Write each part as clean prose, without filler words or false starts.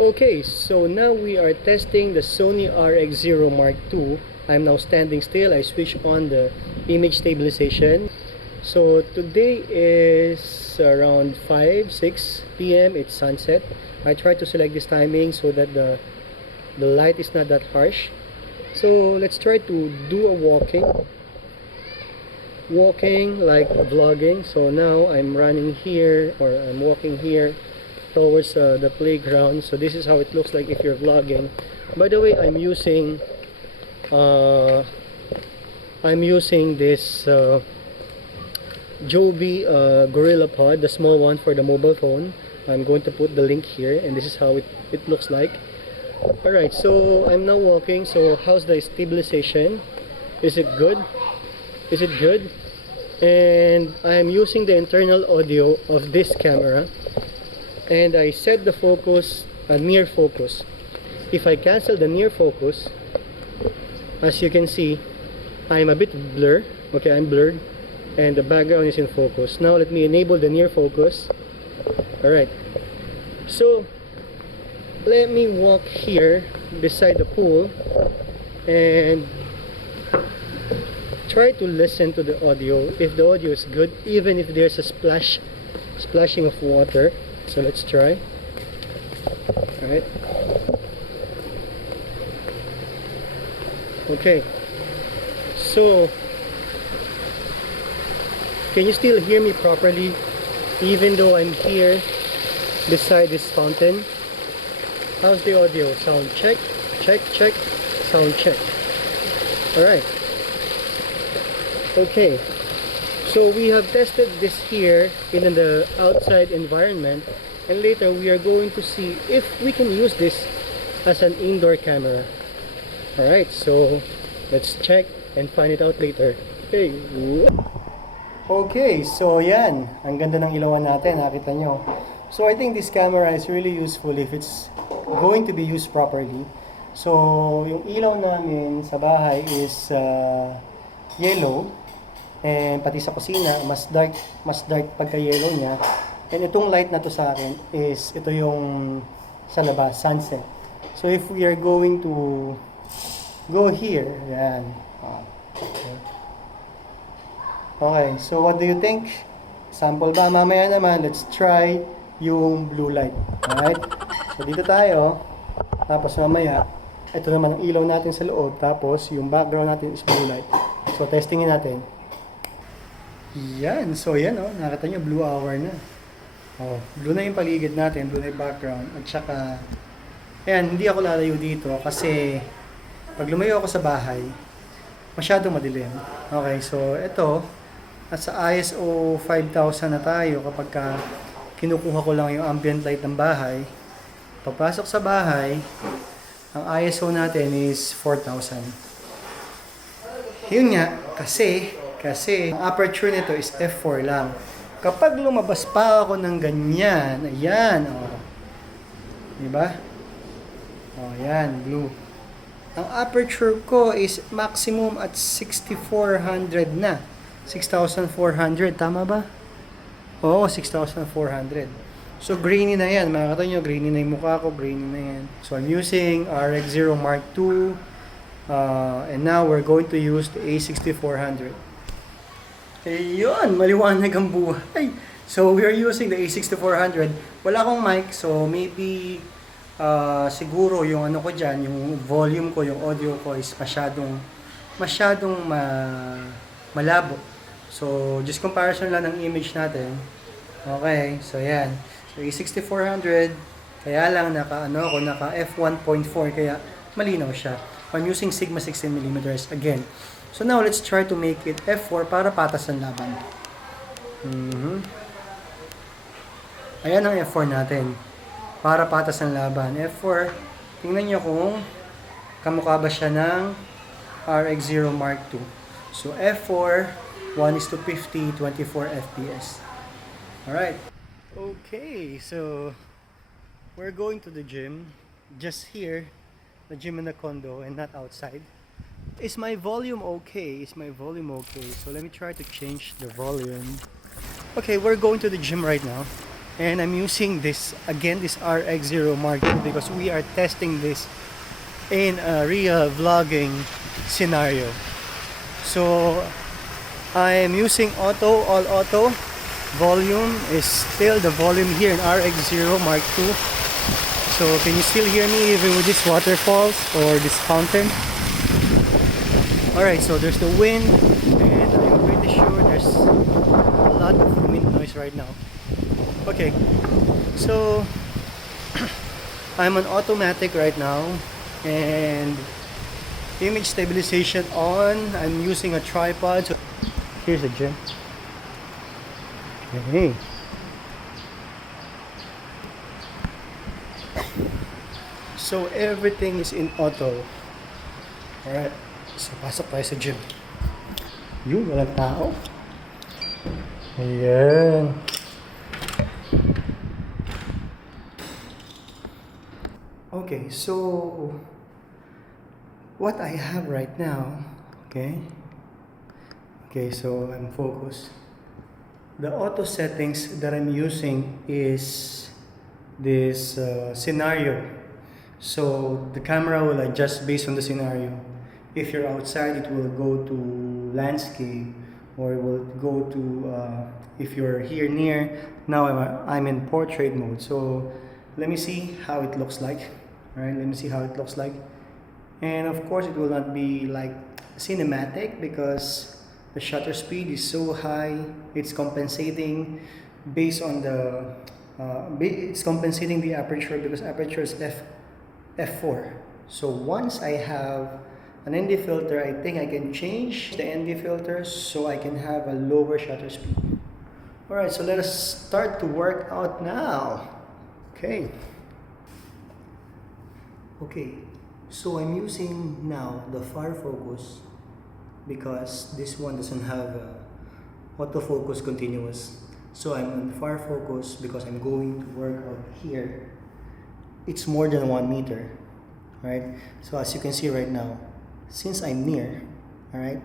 Okay, so now we are testing the Sony RX0 Mark II. I'm now standing still. I switch on the image stabilization. So today is around 5-6 p.m. It's sunset. I try to select this timing so that the light is not that harsh. So let's try to do a walking like vlogging. So now I'm running here, or I'm walking here towards the playground. So this is how it looks like if you're vlogging. By the way, I'm using this Joby Gorilla Pod, the small one for the mobile phone. I'm going to put the link here, and this is how it looks like. Alright, so I'm now walking. So how's the stabilization? Is it good? Is it good? And I'm using the internal audio of this camera, and I set the focus near focus. If I cancel the near focus, as you can see, I'm a bit blurred. Okay, I'm blurred, and the background is in focus. Now let me enable the near focus. Alright, so let me walk here beside the pool and try to listen to the audio, if the audio is good, even if there's a splashing of water. So let's try. Alright. Okay. So can you still hear me properly even though I'm here beside this fountain? How's the audio? Sound check, check, check, sound check. Alright. Okay. So we have tested this here in the outside environment, and later we are going to see if we can use this as an indoor camera. Alright, so let's check and find it out later. Okay. Okay, so yan. Ang ganda ng ilawan natin, nakita nyo. So I think this camera is really useful if it's going to be used properly. So yung ilaw namin sa bahay is yellow. And pati sa kusina, mas dark pagka yellow niya. And itong light na to sa akin is ito yung sa labas, sunset. So if we are going to go here, yan. Okay, so what do you think? Sample ba? Mamaya naman, let's try yung blue light. Alright? So dito tayo. Tapos mamaya, ito naman ang ilaw natin sa loob. Tapos yung background natin is blue light. So testingin natin. Yan, so yan o, nakita nyo, blue hour na. Oh, blue na yung paligid natin, blue na yung background. At saka, ayan, hindi ako lalayo dito kasi pag lumayo ako sa bahay, masyadong madilim. Okay, so ito, at sa ISO 5000 na tayo kapag kinukuha ko lang yung ambient light ng bahay. Pagpasok sa bahay, ang ISO natin is 4000. Yun nga, kasi ang aperture nito is f4 lang. Kapag lumabas pa ako ng ganyan, ayan, oh. Diba? Oh, ayan, blue. Ang aperture ko is maximum at 6400 na. 6400, tama ba? Oo, 6400. So, grainy na yan. Makikita nyo, grainy na yung mukha ko, grainy na yan. So, I'm using RX0 Mark II. And now, we're going to use the A6400. Ayun, maliwanag ang buhay. So, we are using the A6400. Wala akong mic, so maybe siguro yung ano ko dyan, yung volume ko, yung audio ko is masyadong malabo. So, just comparison lang ng image natin. Okay, so yan. So, A6400, kaya lang naka f1.4, kaya malinaw siya. I'm using Sigma 16mm again. So now, let's try to make it f4 para patas ang laban. Ayan ang f4 natin. Para patas ang laban. f4, tingnan nyo kung kamukha ba siya ng RX0 Mark II. So f4, 1:50, 24 FPS. Alright. Okay, so we're going to the gym. Just here, the gym in the condo and not outside. Is my volume okay? Is my volume okay? So let me try to change the volume. Okay, we're going to the gym right now. And I'm using this again, this RX0 Mark II, because we are testing this in a real vlogging scenario. So I am using auto, all auto. Volume is still the volume here in RX0 Mark II. So can you still hear me even with these waterfalls or this fountain? Alright, so there's the wind, and I'm pretty sure there's a lot of wind noise right now. Okay, so I'm on automatic right now, and image stabilization on. I'm using a tripod. So here's the gym. Okay. So everything is in auto. Alright, so pasok tayo sa gym. Yun, walang tao. Ayan. Okay, so what I have right now, okay, so I'm focused. The auto settings that I'm using is this scenario. So the camera will adjust based on the scenario. If you're outside, it will go to landscape, or it will go to, if you're here near, now I'm in portrait mode. So let me see how it looks like. Alright, let me see how it looks like. And of course it will not be like cinematic because the shutter speed is so high. It's compensating based on the it's compensating the aperture, because aperture is f4. So once I have an ND filter, I think I can change the ND filter so I can have a lower shutter speed. Alright, so let us start to work out now. Okay, so I'm using now the far focus because this one doesn't have autofocus continuous. So I'm on far focus because I'm going to work out here. It's more than 1 meter, right? So as you can see right now, since I'm near, all right,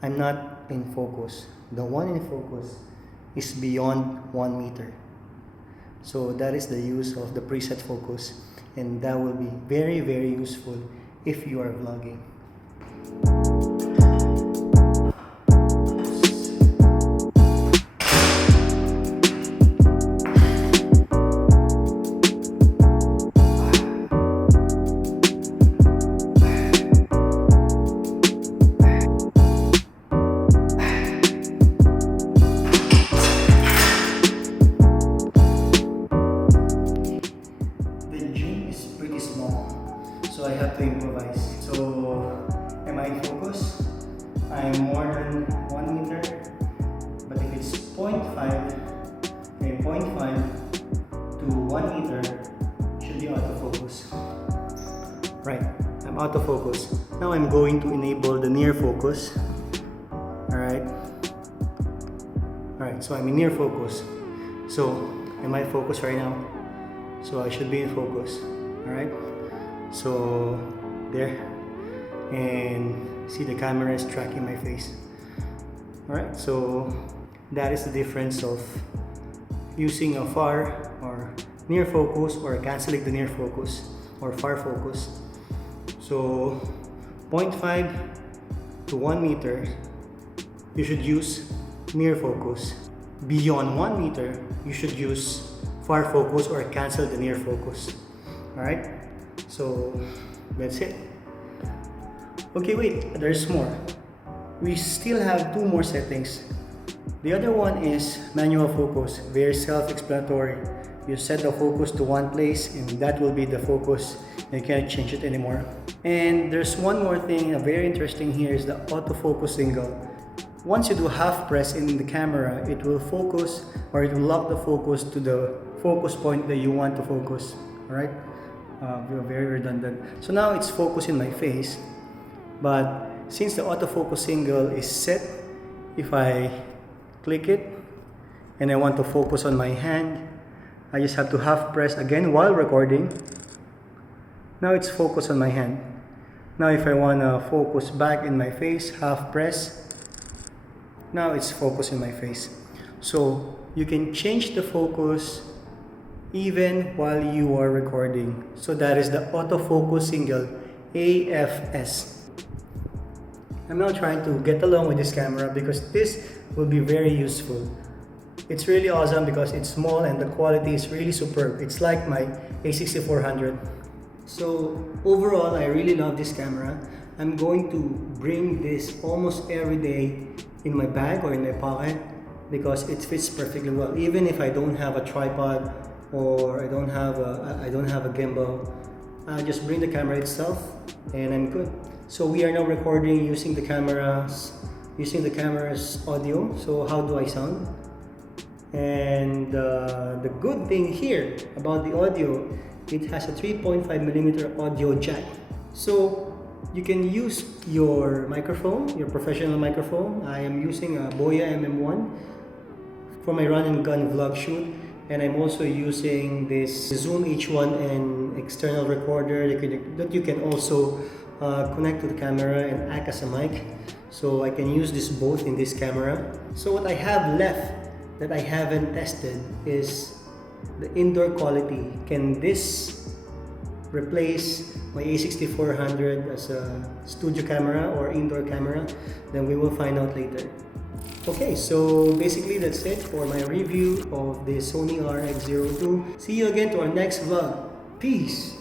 I'm not in focus. The one in focus is beyond 1 meter. So that is the use of the preset focus, and that will be very, very useful if you are vlogging. So I have to improvise. So am I in focus? I'm more than 1 meter, but if it's 0.5 to 1 meter, it should be autofocus. Right, I'm autofocus. Now I'm going to enable the near focus. Alright, so I'm in near focus. So am I focused right now? So I should be in focus. Alright, so there, and see the camera is tracking my face. Alright, so that is the difference of using a far or near focus, or cancelling the near focus or far focus. So 0.5 to 1 meter, you should use near focus. Beyond 1 meter, you should use far focus or cancel the near focus. Alright, so that's it. Okay, wait, there's more. We still have 2 more settings. The other one is manual focus, very self-explanatory. You set the focus to one place and that will be the focus. You can't change it anymore. And there's one more thing, very interesting here, is the autofocus single. Once you do half press in the camera, it will focus, or it will lock the focus to the focus point that you want to focus. Alright? Very redundant. So now it's focused in my face, but since the autofocus single is set, if I click it and I want to focus on my hand, I just have to half press again while recording. Now it's focused on my hand. Now if I want to focus back in my face, half press. Now it's focused in my face. So you can change the focus even while you are recording. So that is the autofocus single AFS. I'm now trying to get along with this camera because this will be very useful. It's really awesome because it's small and the quality is really superb. It's like my A6400. So overall, I really love this camera. I'm going to bring this almost every day in my bag or in my pocket because it fits perfectly well. Even if I don't have a tripod or I don't have a gimbal, I just bring the camera itself and I'm good. So we are now recording using the camera's audio. So how do I sound? And the good thing here about the audio, it has a 3.5mm audio jack. So you can use your microphone, your professional microphone. I am using a Boya M1 for my run and gun vlog shoot. And I'm also using this Zoom H1 and external recorder that you can also connect to the camera and act as a mic. So I can use this both in this camera. So what I have left that I haven't tested is the indoor quality. Can this replace my A6400 as a studio camera or indoor camera? Then we will find out later. Okay, so basically that's it for my review of the Sony RX02. See you again to our next vlog. Peace!